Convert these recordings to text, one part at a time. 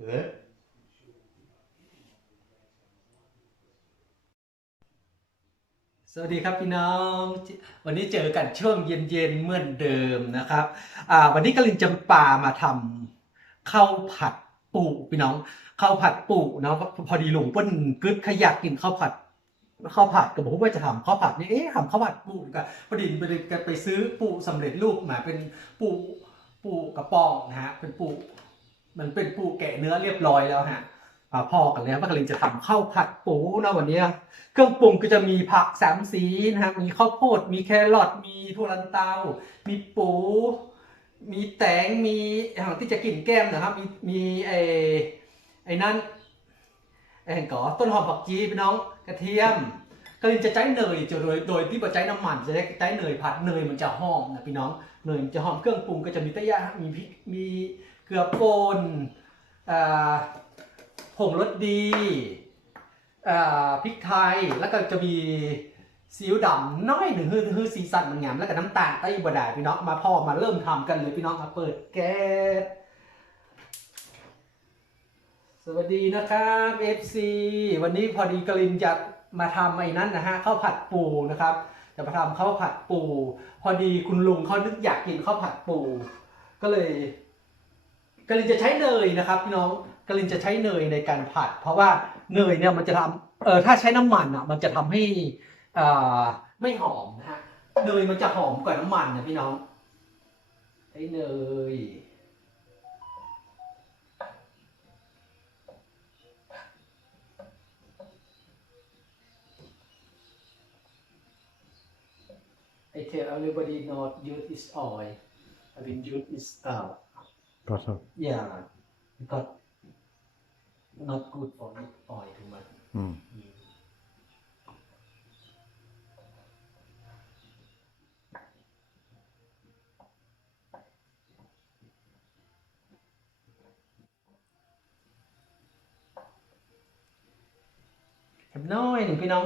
เฮ้ยสวัสดีครับพี่น้อง วันนี้เจอกันช่วงเย็นๆเหมือนเดิมนะครับวันนี้กลินจำปามาทำข้าวผัดปูพี่น้องข้าวผัดปูเนาะพอดีหลวงป้นกึดขยักกินข้าวผัดข้าวผัดก็บอกว่าจะทำข้าวผัดนี่เอ๊ะทำข้าวผัดปูกว่าพอดีไปเลยไปซื้อปูสำเร็จรูปมาเป็นปูปูกระป๋องนะฮะเป็นปู มันเป็นปูแกะเนื้อเรียบร้อยแล้วฮะอ่าพ่อกันแล้วว่ากลังจะทำข้าวผัดปูนะวันนี้ เครื่องปรุงก็จะมีผักสามสีนะฮะมีข้าวโพด มีแครอทมีถั่วลันเตา มีปู มีแตงมีอย่างที่จะกินแก้มนะครับ มีมีไอ้ไอ้นั่นไอ้เห็นก่อต้นหอมผักชีพี่น้องกระเทียมกลังจะใช้เนยจะโดยโดยที่บ่ใช้น้ำมันจะใช้เนยผัดเนยมันจะหอมนะพี่น้องเนยมันจะหอมเครื่องปรุงก็จะมีตะยะมีพริกมี เกลือป่นผงรสดีพริกไทยแล้วก็จะมีซีอิ๊วดำน้อยหนึ่งคือคือสีสันมันงามแล้วก็น้ำตาลไต้บดาพี่น้องมาพ่อมาเริ่มทำกันเลยพี่น้องมาเปิดแก๊สสวัสดีนะครับ FC วันนี้พอดีกลินจะมาทำไอ้นั่นนะฮะข้าวผัดปูนะครับ จะมาทำข้าวผัดปู พอดีคุณลุงเขานึกอยากกินข้าวผัดปู ก็เลย กลินจะใช้เนยนะครับพี่น้องกลินจะใช้เนยในการผัด เพราะว่าเนยเนี่ยมันจะทำเออถ้าใช้น้ำมันอะมันจะทำให้อ่าไม่หอมนะฮะเนยมันจะหอมกว่าน้ำมันนะพี่น้องใช้เนย I tell everybody not use this oil. I mean use this uh Butter. yeah because not good for oil too much. Mm. เห็นน้อยหนึ่งพี่น้อง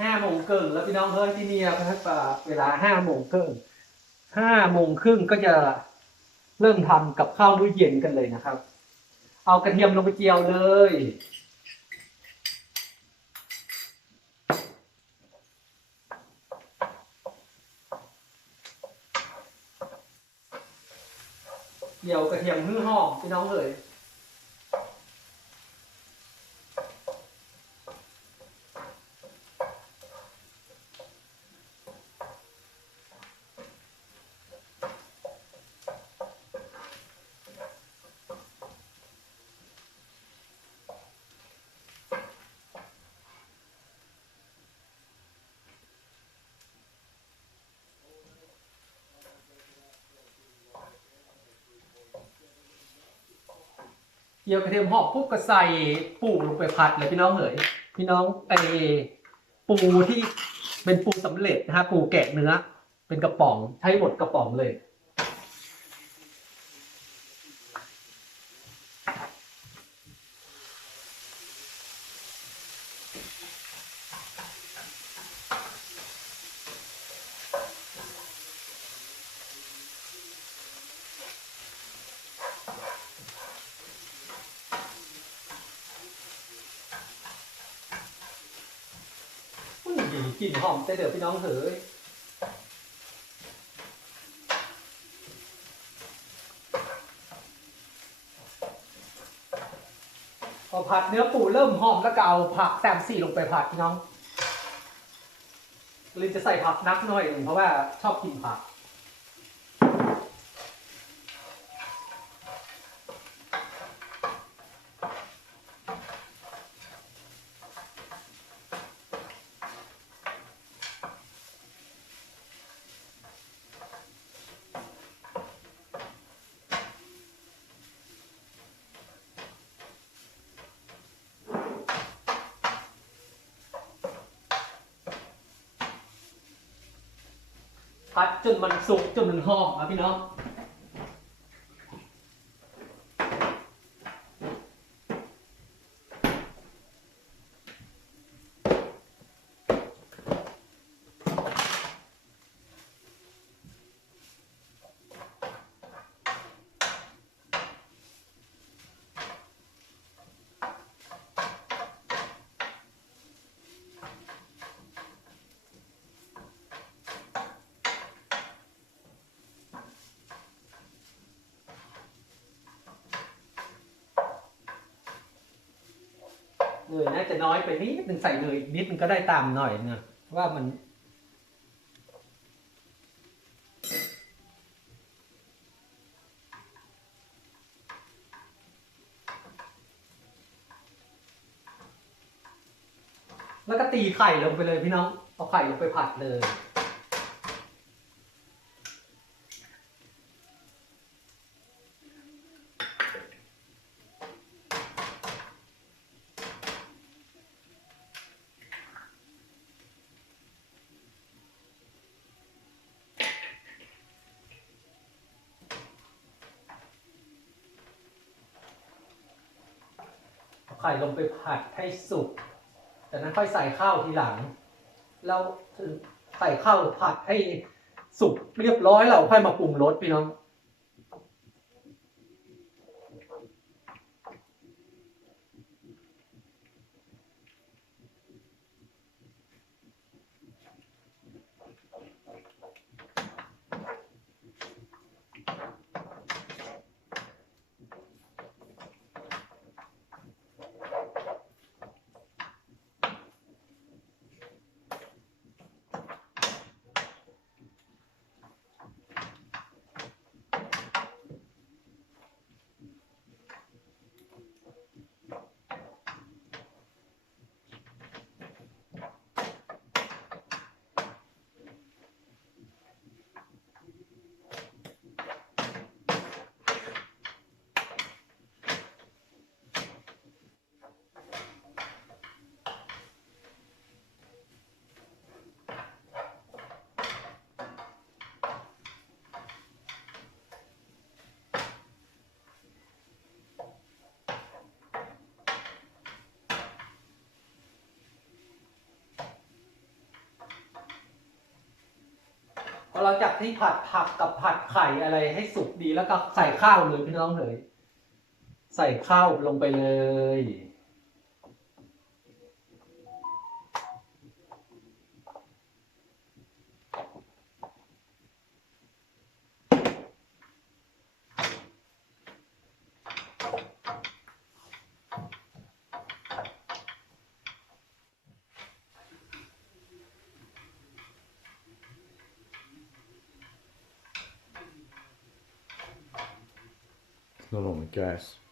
ห้า โมงครึ่งแล้วพี่น้องเฮ้ยที่นี่ครับเวลาห้าโมงครึ่งห้าโมงครึ่งก็จะเริ่มทำกับข้าวมื้อเย็นกันเลยนะครับ เอากระเทียมลงไปเจียวเลย เจียวกระเทียมหื้อหอมพี่น้องเลย เกี่ยวกระเทียมหอมปุ๊บก็ใส่ปูลงไปผัดเลยพี่น้องเอ๋ยพี่น้องไอปูที่เป็นปูสำเร็จนะฮะปูแกะเนื้อ เป็นกระป๋องใช้หมดกระป๋องเลย กลิ่นหอมแต่เดี๋ยวพี่น้องเอ๋ยพอผัดเนื้อปูเริ่มหอมแล้วก็เอาผักแต้มสี่ลงไปผัดพี่น้องลินจะใส่ผักนักหน่อยหนึ่งเพราะว่าชอบกินผัก ผัดจนมันสุกจนมันหอมนะพี่น้อง เนยน่าจะน้อยไปนิดนึงใส่เนยนิดนึงก็ได้ตามหน่อยนะว่ามัน แล้วก็ตีไข่ลงไปเลยพี่น้องเอาไข่ลงไปผัดเลย ข่ลงไปผัดให้สุก จากนั้นค่อยใส่ข้าวทีหลัง เราถึงใส่ข้าวผัดให้สุกเรียบร้อยเราค่อยมาปรุงรสพี่น้อง พอเราจากที่ผัดผักกับผัดไข่อะไรให้สุกดีแล้วก็ใส่ข้าวเลยพี่น้องเลย ใส่ข้าวลงไปเลย It's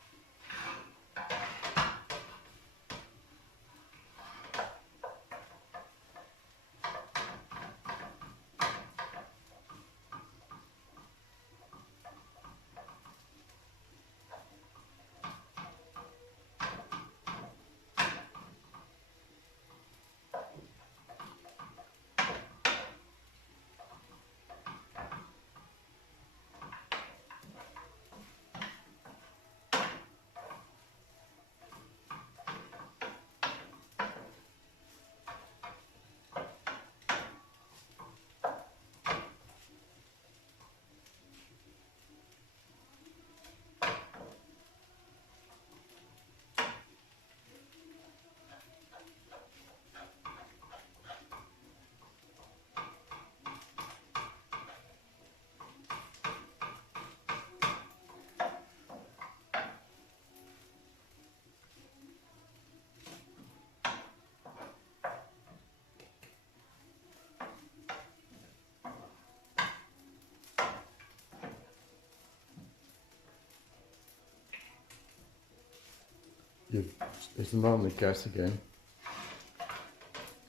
not on the gas. 'You've, it's not on the gas again.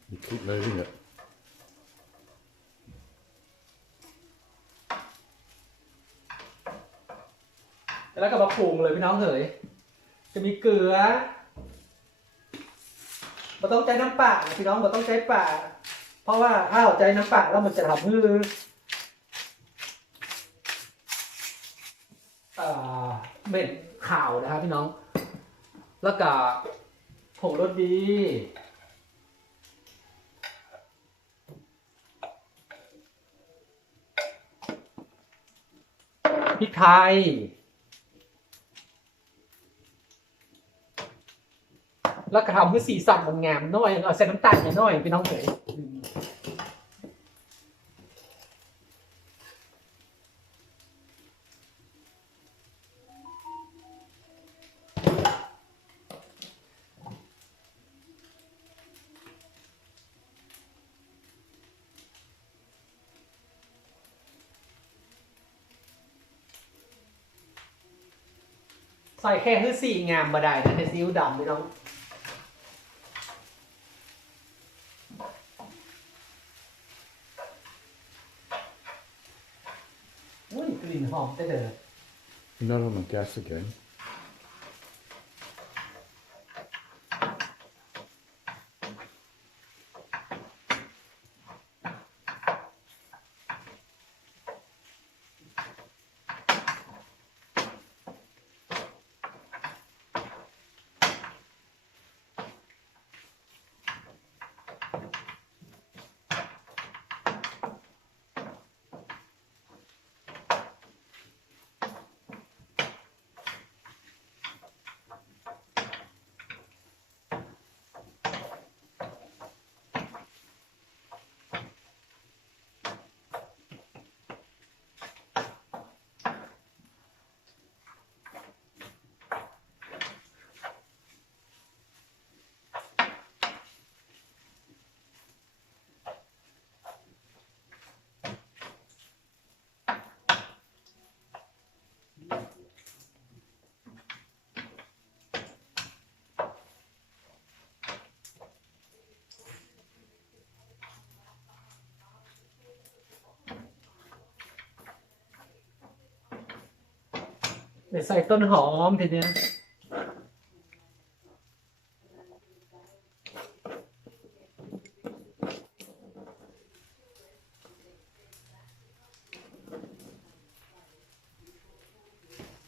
You keep moving it. แล้วก็มาปรุงเลยพี่น้องเอ๋ยจะมีเกลือเราต้องใจน้ำปลาพี่น้องเราต้องใจปลาเพราะว่าถ้าเราใจน้ำปลาแล้วมันจะทำให้อ่าเม็ดข่าวนะครับพี่น้อง แล้วก็ผงรสดี พริกไทย แล้วก็ทำให้สีสันมันงามน่อย เอาใส่น้ำตาลหน่อยพี่น้องเอ๋ย ใส่แค่คือสีงามบ่ได้นะแต่ซีอิ๊วดำพี่น้องอุ้ยกลิ่นหอมแต่เด้อ not on the gas again. เดี๋ยวใส่ต้นหอมทีเนี้ย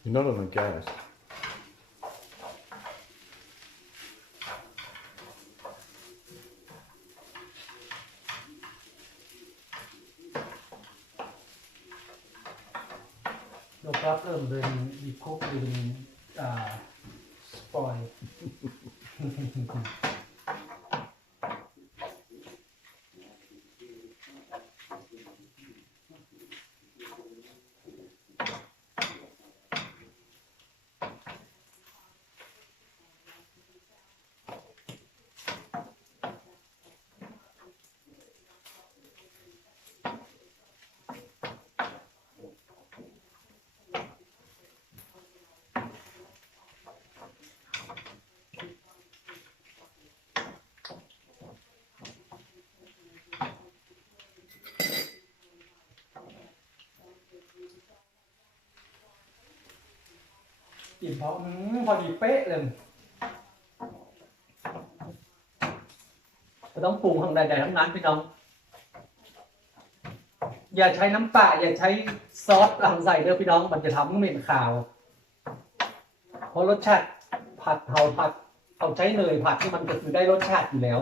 You're not on the gas. เราครับเริ่ อีพกเป็นอ่าสปอยกลิ่นเพราะอืมพอดีเป๊ะเลยไม่ต้องปรุงทางใดๆทั้งนั้นพี่น้อง อย่าใช้น้ำปลาอย่าใช้ซอสหลังใส่เด้อพี่น้อง มันจะทำให้เหม็นขาว เพราะรสชาติผัดเผาผัดเอาใช้เนยผัดที่มันก็คือได้รสชาติอยู่แล้ว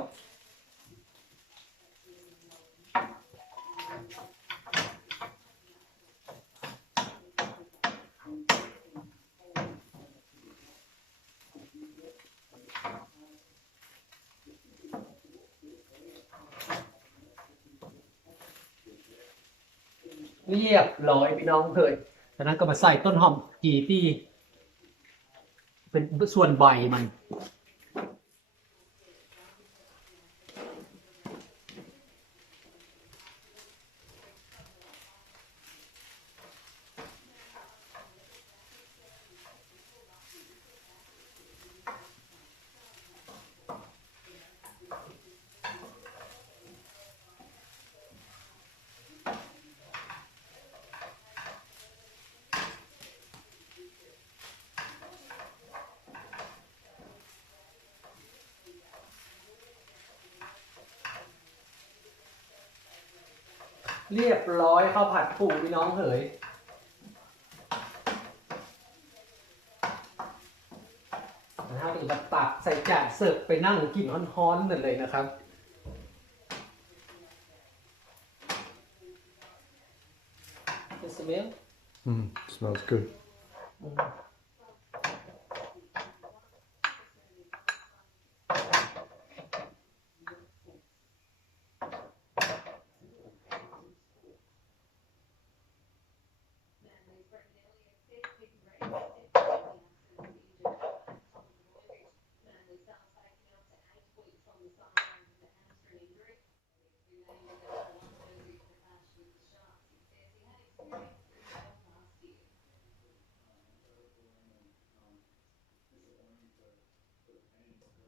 เรียบร้อยพี่น้องเคยจากนั้นก็มาใส่ต้นหอมจีที่เป็นส่วนใบมัน เรียบร้อยข้าวผัดปูพี่น้องเผยนะครับถึงจะตักใส่จานเสิร์ฟไปนั่งกินฮ้อนๆนั่นเลยนะครับ The smell Mm, smells good. อ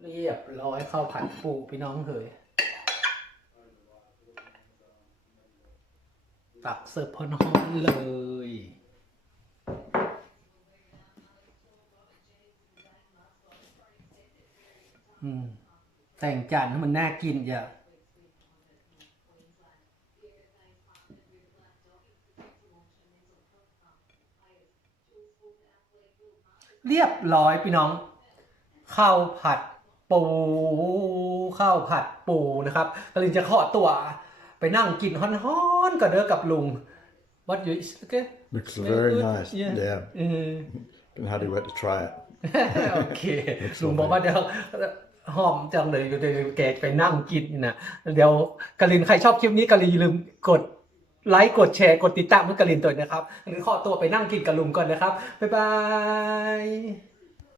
เรียบร้อยข้าวผัดปูพี่น้องเฮยตักเสิร์ฟพอน้อนเลย อืม แต่งจานให้มันน่ากินอย่าเรียบร้อยพี่น้องข้าวผัด ปูข้าวผัดปูนะครับกลินจะขอตัวไปนั่งกินฮ้อนๆกับเด้อกับลุง What you is okay Looks very nice. yeah Yeah. เออ Been hardly wait to try it. โอเคลุงบอกว่าเดี๋ยวหอมจังเลยเดี๋ยวแกไปนั่งกินนะเดี๋ยวกลินใครชอบคลิปนี้กลินอย่าลืมกดไลค์กดแชร์กดติดตามให้กลินตัวนะครับหรือขอตัวไปนั่งกินกับลุงก่อนนะครับ บ๊ายบาย